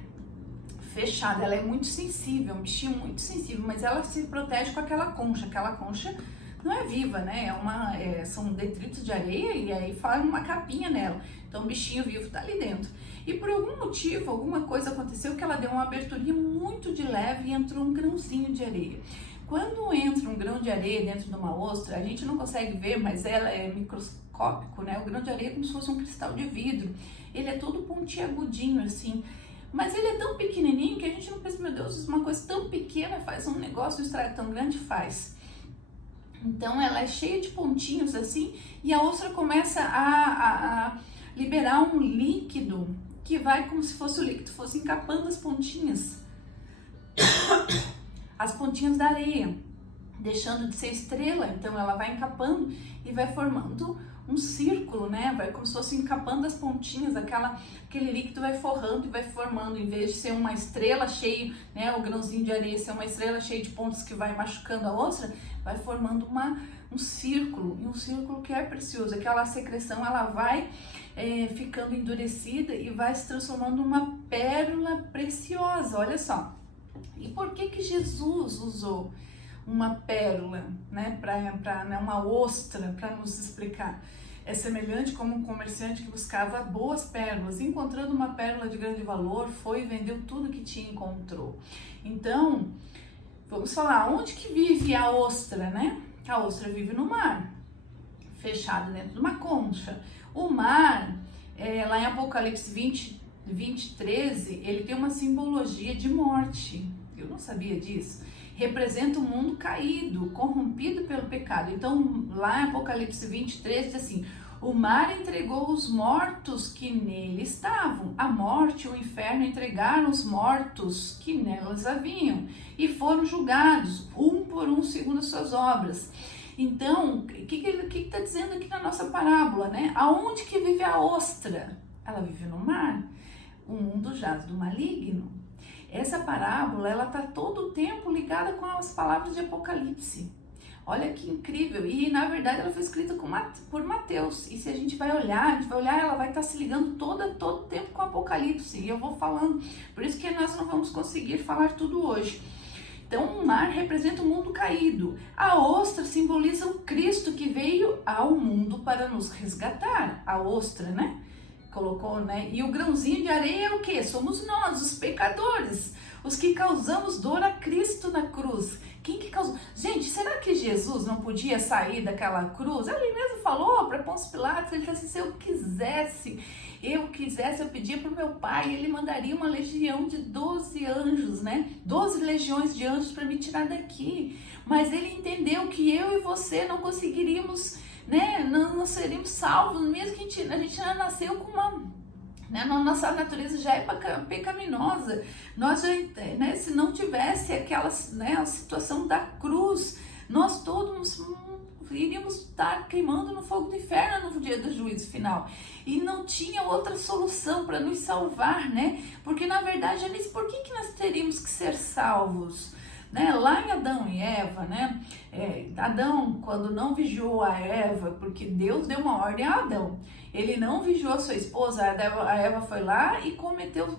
Fechada. Ela é muito sensível, um bichinho muito sensível, mas ela se protege com aquela concha. Aquela concha não é viva, né? São detritos de areia e aí faz uma capinha nela. Então o bichinho vivo tá ali dentro. E por algum motivo, alguma coisa aconteceu que ela deu uma aberturinha muito de leve e entrou um grãozinho de areia. Quando entra um grão de areia dentro de uma ostra, a gente não consegue ver, mas ela é microscópico, né? O grão de areia é como se fosse um cristal de vidro. Ele é todo pontiagudinho assim. Mas ele é tão pequenininho que a gente não pensa, meu Deus, uma coisa tão pequena faz um negócio, um estrago tão grande faz. Então ela é cheia de pontinhos assim e a ostra começa a liberar um líquido que vai como se fosse o líquido fosse encapando as pontinhas. as pontinhas da areia, deixando de ser estrela. Então ela vai encapando e vai formando um círculo, né? Vai como se fosse encapando as pontinhas, aquele líquido vai forrando e vai formando, em vez de ser uma estrela cheia, né? O grãozinho de areia ser uma estrela cheia de pontas que vai machucando a outra, vai formando um círculo, e um círculo que é precioso. Aquela secreção, ela vai ficando endurecida e vai se transformando numa pérola preciosa. Olha só. E por que Jesus usou uma pérola, né, né, uma ostra, para nos explicar? É semelhante como um comerciante que buscava boas pérolas, encontrando uma pérola de grande valor, foi e vendeu tudo que tinha e encontrou. Então, vamos falar, onde que vive a ostra, né? A ostra vive no mar, fechada dentro de uma concha. O mar, lá em Apocalipse 20, 13, ele tem uma simbologia de morte. Eu não sabia disso. Representa o mundo caído, corrompido pelo pecado. Então, lá em Apocalipse 23, diz assim: o mar entregou os mortos que nele estavam. A morte e o inferno entregaram os mortos que nelas haviam e foram julgados, um por um, segundo as suas obras. Então, o que está dizendo aqui na nossa parábola, né? Aonde que vive a ostra? Ela vive no mar. O mundo jaz do maligno. Essa parábola, ela está todo o tempo ligada com as palavras de Apocalipse. Olha que incrível. E, na verdade, ela foi escrita por Mateus. E se a gente vai olhar, ela vai estar se ligando todo o tempo com Apocalipse. E eu vou falando. Por isso que nós não vamos conseguir falar tudo hoje. Então, o mar representa o mundo caído. A ostra simboliza o Cristo que veio ao mundo para nos resgatar. A ostra, né? Colocou, né? E o grãozinho de areia é o quê? Somos nós, os pecadores, os que causamos dor a Cristo na cruz. Quem que causou? Gente, será que Jesus não podia sair daquela cruz? Ele mesmo falou para Pôncio Pilatos, ele falou assim: se eu quisesse, eu pedia para o meu pai, ele mandaria uma legião de 12 anjos, né? 12 legiões de anjos para me tirar daqui. Mas ele entendeu que eu e você não conseguiríamos, né? Não seríamos salvos, mesmo que a gente já nasceu com uma, né? Nossa natureza já é pecaminosa. Nós já, né? Se não tivesse aquela, né, a situação da cruz, nós todos iríamos estar queimando no fogo do inferno no dia do juízo final. E não tinha outra solução para nos salvar, né? Porque na verdade, por que nós teríamos que ser salvos? Né? Lá em Adão e Eva, né? Adão, quando não vigiou a Eva, porque Deus deu uma ordem a Adão, ele não vigiou a sua esposa, a Eva foi lá e cometeu o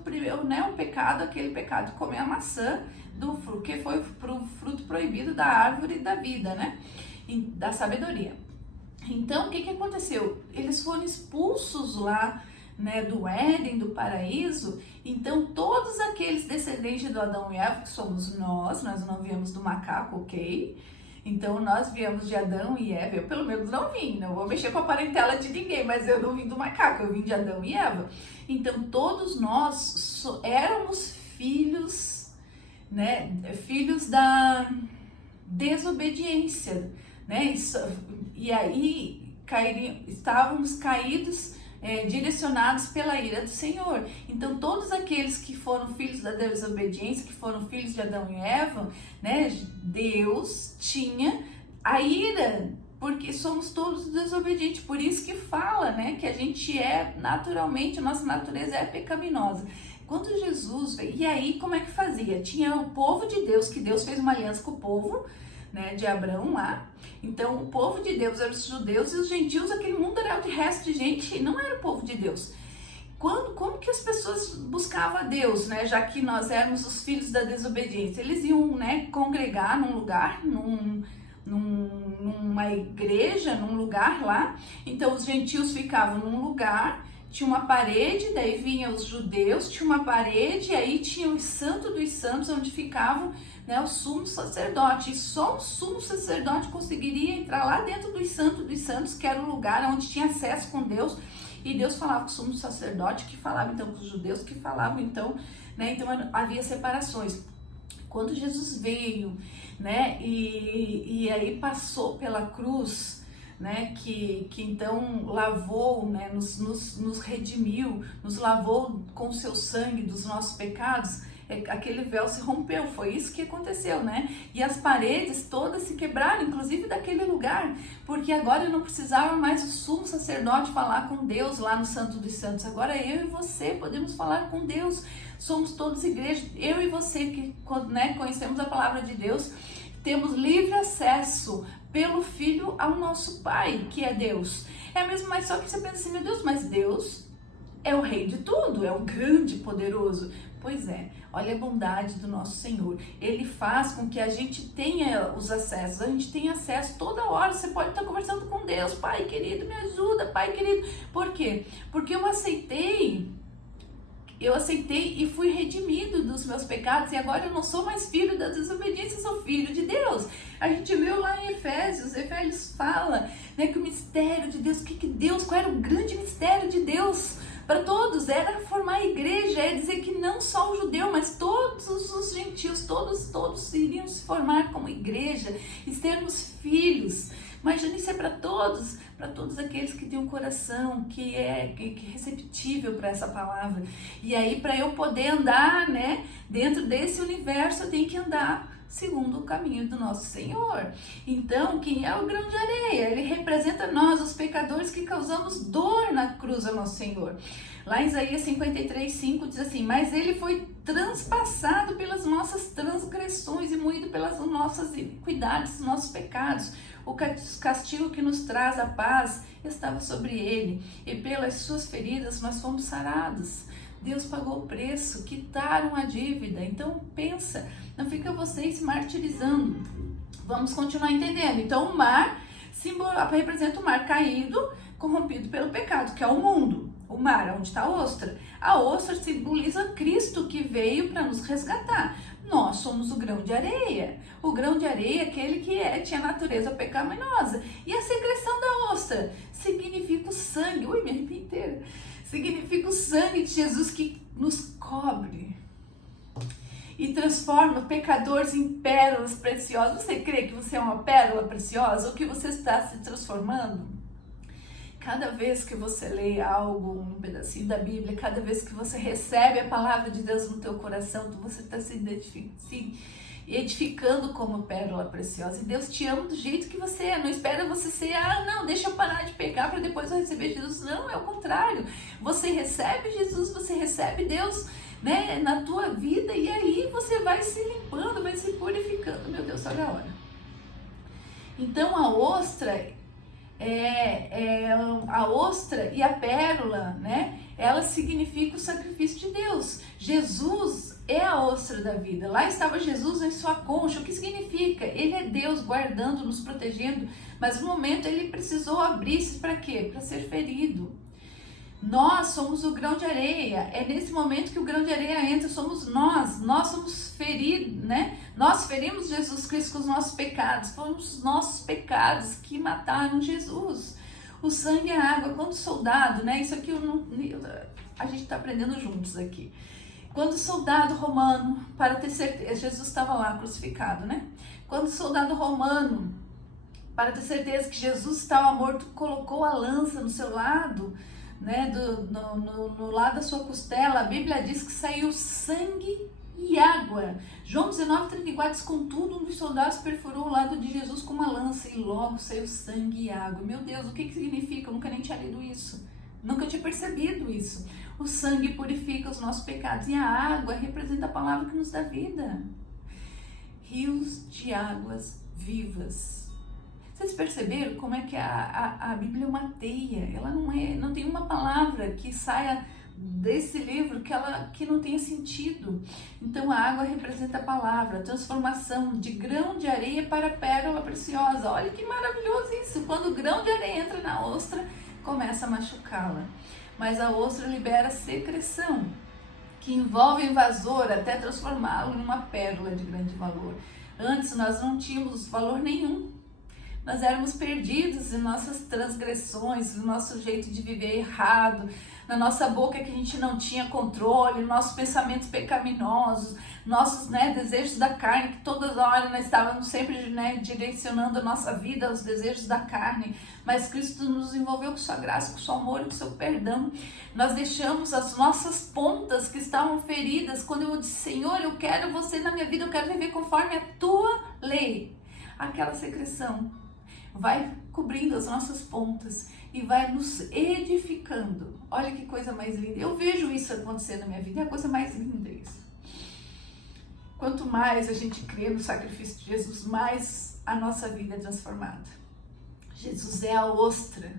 pecado, aquele pecado de comer a maçã do fruto, que foi pro fruto proibido da árvore da vida, né? Da sabedoria. Então, o que aconteceu? Eles foram expulsos lá, né, do Éden, do paraíso. Então todos aqueles descendentes do Adão e Eva, que somos nós não viemos do macaco, ok? Então nós viemos de Adão e Eva. Eu pelo menos não vim, não vou mexer com a parentela de ninguém, mas eu não vim do macaco, eu vim de Adão e Eva. Então todos nós éramos filhos, né, filhos da desobediência, né? E aí estávamos caídos, direcionados pela ira do Senhor. Então todos aqueles que foram filhos da desobediência, que foram filhos de Adão e Eva, né, Deus tinha a ira, porque somos todos desobedientes. Por isso que fala, né, que a gente naturalmente, a nossa natureza é pecaminosa. Quando Jesus veio, e aí como é que fazia? Tinha o povo de Deus, que Deus fez uma aliança com o povo, né, de Abraão lá. Então o povo de Deus eram os judeus e os gentios, aquele mundo era de resto de gente, não era o povo de Deus. Como que as pessoas buscavam a Deus, né, já que nós éramos os filhos da desobediência? Eles iam, né, congregar num lugar, numa igreja, num lugar lá. Então os gentios ficavam num lugar, tinha uma parede, daí vinham os judeus, tinha uma parede, aí tinha o Santo dos Santos, onde ficavam, né, o sumo sacerdote. E só o sumo sacerdote conseguiria entrar lá dentro do Santo dos Santos, que era o lugar onde tinha acesso com Deus. E Deus falava com o sumo sacerdote, que falava então com os judeus, que falavam então, né, então havia separações. Quando Jesus veio, né, e aí passou pela cruz, né, que então lavou, né, nos redimiu, nos lavou com o seu sangue dos nossos pecados, aquele véu se rompeu, foi isso que aconteceu, né? E as paredes todas se quebraram, inclusive daquele lugar, porque agora eu não precisava mais o sumo sacerdote falar com Deus lá no Santo dos Santos, agora eu e você podemos falar com Deus, somos todos igreja, eu e você que, né, conhecemos a palavra de Deus, temos livre acesso pelo Filho ao nosso Pai, que é Deus. É mesmo, mas só que você pensa assim, meu Deus, mas Deus é o rei de tudo, é o grande poderoso. Pois é, olha a bondade do nosso Senhor. Ele faz com que a gente tenha os acessos, a gente tem acesso toda hora. Você pode estar conversando com Deus, Pai querido, me ajuda, Pai querido. Por quê? Porque eu aceitei e fui redimido dos meus pecados, e agora eu não sou mais filho da desobediência, eu sou filho de Deus. A gente leu lá em Efésios fala, né, que o mistério de Deus, qual era o grande mistério de Deus para todos? Era formar a igreja, é dizer que não só o judeu, mas todos os gentios, todos iriam se formar como igreja e sermos filhos. Imagina, isso é para todos aqueles que têm um coração que é receptível para essa palavra. E aí, para eu poder andar, né, dentro desse universo, eu tenho que andar segundo o caminho do nosso Senhor. Então, quem é o grão de areia? Ele representa nós, os pecadores que causamos dor na cruz ao nosso Senhor. Lá em Isaías 53:5 diz assim: mas ele foi transpassado pelas nossas transgressões e moído pelas nossas iniquidades, nossos pecados. O castigo que nos traz a paz estava sobre ele, e pelas suas feridas nós fomos sarados. Deus pagou o preço, quitaram a dívida. Então pensa, não fica vocês se martirizando. Vamos continuar entendendo. Então o mar representa o mar caído, corrompido pelo pecado, que é o mundo. O mar, onde está a ostra. A ostra simboliza Cristo, que veio para nos resgatar. Nós somos o grão de areia. O grão de areia é aquele que tinha natureza pecaminosa. E a secreção da ostra significa o sangue. Ui, minha arrepia inteira. Significa o sangue de Jesus que nos cobre e transforma pecadores em pérolas preciosas. Você crê que você é uma pérola preciosa? Ou que você está se transformando? Cada vez que você lê algo, um pedacinho da Bíblia, cada vez que você recebe a palavra de Deus no teu coração, você está se edificando como pérola preciosa. E Deus te ama do jeito que você é. Não espera você ser, não, deixa eu parar de pecar para depois eu receber Jesus. Não, é o contrário. Você recebe Jesus, você recebe Deus, né, na tua vida, e aí você vai se limpando, vai se purificando. Meu Deus, olha a hora. Então a ostra a ostra e a pérola, né? Ela significa o sacrifício de Deus. Jesus é a ostra da vida. Lá estava Jesus em sua concha. O que significa? Ele é Deus guardando, nos protegendo, mas no momento ele precisou abrir-se para quê? Para ser ferido. Nós somos o grão de areia. É nesse momento que o grão de areia entra, somos nós somos feridos, né? Nós ferimos Jesus Cristo com os nossos pecados, foram os nossos pecados que mataram Jesus. O sangue e a água. Quando o soldado, né? Isso aqui a gente está aprendendo juntos aqui. Quando o soldado romano, para ter certeza, Jesus estava lá crucificado, né? Quando o soldado romano, para ter certeza que Jesus estava morto, colocou a lança no seu lado, né, no lado da sua costela, a Bíblia diz que saiu sangue e água. João 19:34 diz: contudo, um dos soldados perfurou o lado de Jesus com uma lança e logo saiu sangue e água. Meu Deus, o que significa? Eu nunca nem tinha lido isso, nunca tinha percebido isso. O sangue purifica os nossos pecados e a água representa a palavra que nos dá vida. Rios de águas vivas. Vocês perceberam como é que a Bíblia é uma teia? Ela não tem uma palavra que saia desse livro que não tenha sentido. Então a água representa a palavra, a transformação de grão de areia para pérola preciosa. Olha que maravilhoso isso! Quando o grão de areia entra na ostra, começa a machucá-la. Mas a ostra libera secreção, que envolve o invasor até transformá-lo em uma pérola de grande valor. Antes nós não tínhamos valor nenhum. Nós éramos perdidos em nossas transgressões, no nosso jeito de viver errado, na nossa boca que a gente não tinha controle, nossos pensamentos pecaminosos, nossos desejos da carne, que todas as horas nós estávamos sempre direcionando a nossa vida aos desejos da carne, mas Cristo nos envolveu com sua graça, com seu amor, com seu perdão. Nós deixamos as nossas pontas que estavam feridas, quando eu disse, Senhor, eu quero você na minha vida, eu quero viver conforme a tua lei. Aquela secreção vai cobrindo as nossas pontas e vai nos edificando. Olha que coisa mais linda. Eu vejo isso acontecer na minha vida, é a coisa mais linda isso. Quanto mais a gente crê no sacrifício de Jesus, mais a nossa vida é transformada. Jesus é a ostra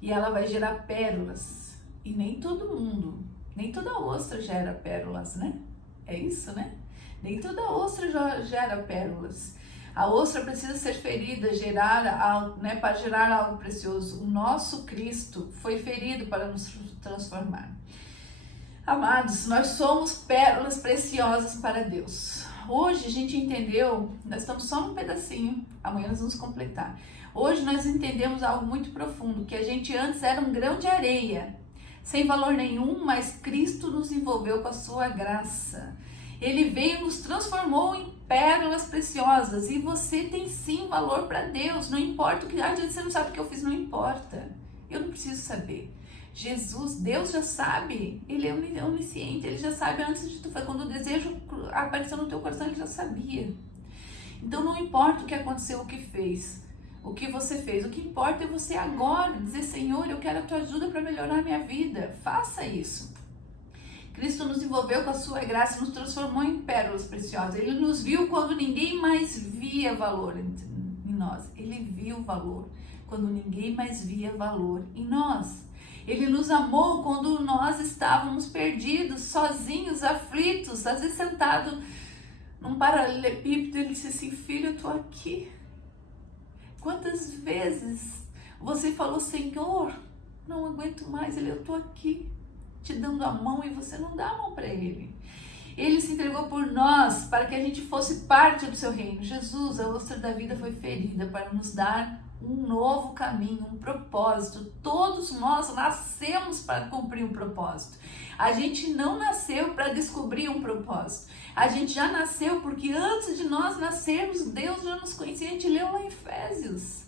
e ela vai gerar pérolas. E nem todo mundo, nem toda ostra gera pérolas, né? É isso, né? Nem toda ostra gera pérolas. A ostra precisa ser ferida, para gerar algo precioso. O nosso Cristo foi ferido para nos transformar. Amados, nós somos pérolas preciosas para Deus. Hoje a gente entendeu, nós estamos só num pedacinho, amanhã nós vamos completar. Hoje nós entendemos algo muito profundo, que a gente antes era um grão de areia, sem valor nenhum, mas Cristo nos envolveu com a sua graça. Ele veio e nos transformou em pérolas preciosas, e você tem sim valor para Deus, não importa o que, você não sabe o que eu fiz, não importa, eu não preciso saber. Jesus, Deus já sabe, Ele é onisciente, Ele já sabe antes de tu fazer, quando o desejo apareceu no teu coração, Ele já sabia. Então não importa o que aconteceu, o que fez, o que você fez, o que importa é você agora dizer, Senhor, eu quero a tua ajuda para melhorar a minha vida, faça isso. Cristo nos envolveu com a sua graça, nos transformou em pérolas preciosas. Ele nos viu quando ninguém mais via valor em nós. Ele viu valor quando ninguém mais via valor em nós. Ele nos amou quando nós estávamos perdidos, sozinhos, aflitos, às vezes sentado num paralelepípedo. Ele disse assim, filho, eu estou aqui. Quantas vezes você falou, Senhor, não aguento mais, eu estou aqui, te dando a mão, e você não dá a mão para Ele. Ele se entregou por nós, para que a gente fosse parte do seu reino. Jesus, a ostra da vida, foi ferida para nos dar um novo caminho, um propósito. Todos nós nascemos para cumprir um propósito. A gente não nasceu para descobrir um propósito. A gente já nasceu porque antes de nós nascermos, Deus já nos conhecia. A gente leu lá em Efésios.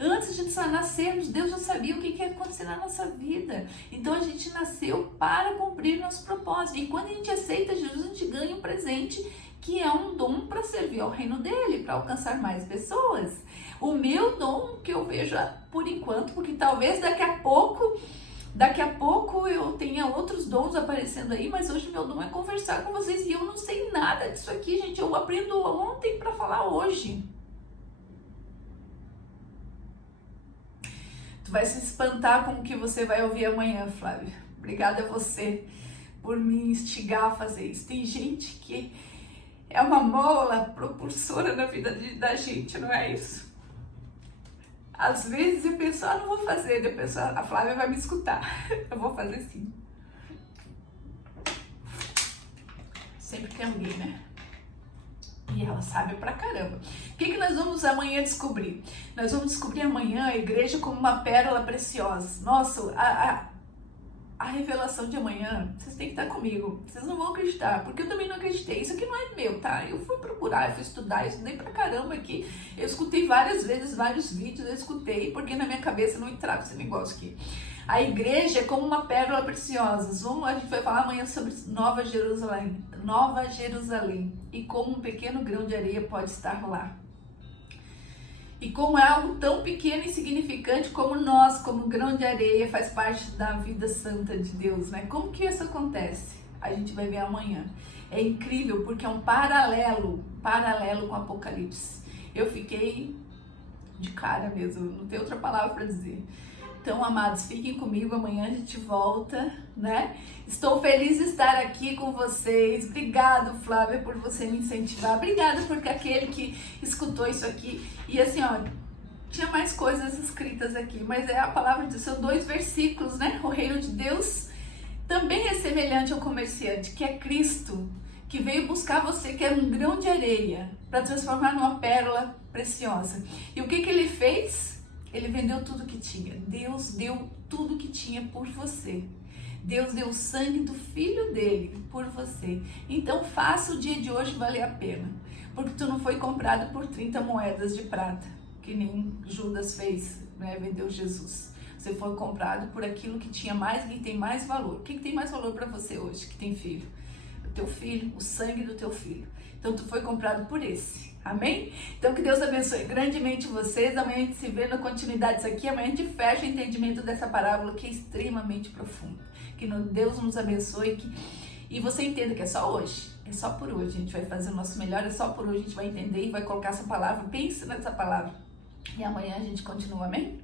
Antes de nascermos, Deus já sabia o que ia acontecer na nossa vida. Então a gente nasceu para cumprir nosso propósito. E quando a gente aceita Jesus, a gente ganha um presente que é um dom para servir ao reino dele, para alcançar mais pessoas. O meu dom, que eu vejo por enquanto, porque talvez daqui a pouco eu tenha outros dons aparecendo aí, mas hoje meu dom é conversar com vocês e eu não sei nada disso aqui, gente. Eu aprendo ontem para falar hoje. Tu vai se espantar com o que você vai ouvir amanhã, Flávia. Obrigada a você por me instigar a fazer isso. Tem gente que é uma mola propulsora na vida da gente, não é isso? Às vezes eu penso, não vou fazer, eu penso, a Flávia vai me escutar, eu vou fazer sim. Sempre tem alguém, né? E ela sabe pra caramba. O que nós vamos amanhã descobrir? Nós vamos descobrir amanhã a igreja como uma pérola preciosa. Nossa, a revelação de amanhã, vocês têm que estar comigo. Vocês não vão acreditar, porque eu também não acreditei. Isso aqui não é meu, tá? Eu fui procurar, eu fui estudar, eu estudei pra caramba aqui. Eu escutei várias vezes, vários vídeos, eu escutei, porque na minha cabeça não entrava esse negócio aqui. A igreja é como uma pérola preciosa. A gente vai falar amanhã sobre Nova Jerusalém. Nova Jerusalém. E como um pequeno grão de areia pode estar lá. E como é algo tão pequeno e insignificante como nós, como grão de areia, faz parte da vida santa de Deus, né? Como que isso acontece? A gente vai ver amanhã. É incrível porque é um paralelo com o Apocalipse. Eu fiquei de cara mesmo, não tem outra palavra para dizer. Então, amados, fiquem comigo, amanhã a gente volta, né? Estou feliz de estar aqui com vocês. Obrigado, Flávia, por você me incentivar. Obrigada por aquele que escutou isso aqui. E assim, tinha mais coisas escritas aqui, mas é a palavra de Deus, são 2 versículos, né? O reino de Deus também é semelhante ao comerciante, que é Cristo, que veio buscar você, que é um grão de areia, para transformar numa pérola preciosa. E o que ele fez? Ele vendeu tudo que tinha. Deus deu tudo que tinha por você. Deus deu o sangue do filho dele por você. Então faça o dia de hoje valer a pena. Porque tu não foi comprado por 30 moedas de prata, que nem Judas fez, né? Vendeu Jesus. Você foi comprado por aquilo que tinha mais, que tem mais valor. O que tem mais valor para você hoje, que tem filho? O teu filho, o sangue do teu filho. Então tu foi comprado por esse. Amém? Então que Deus abençoe grandemente vocês. Amanhã a gente se vê na continuidade disso aqui. Amanhã a gente fecha o entendimento dessa parábola que é extremamente profunda. Que Deus nos abençoe e você entenda que é só hoje. É só por hoje. A gente vai fazer o nosso melhor. É só por hoje. A gente vai entender e vai colocar essa palavra. Pense nessa palavra. E amanhã a gente continua. Amém?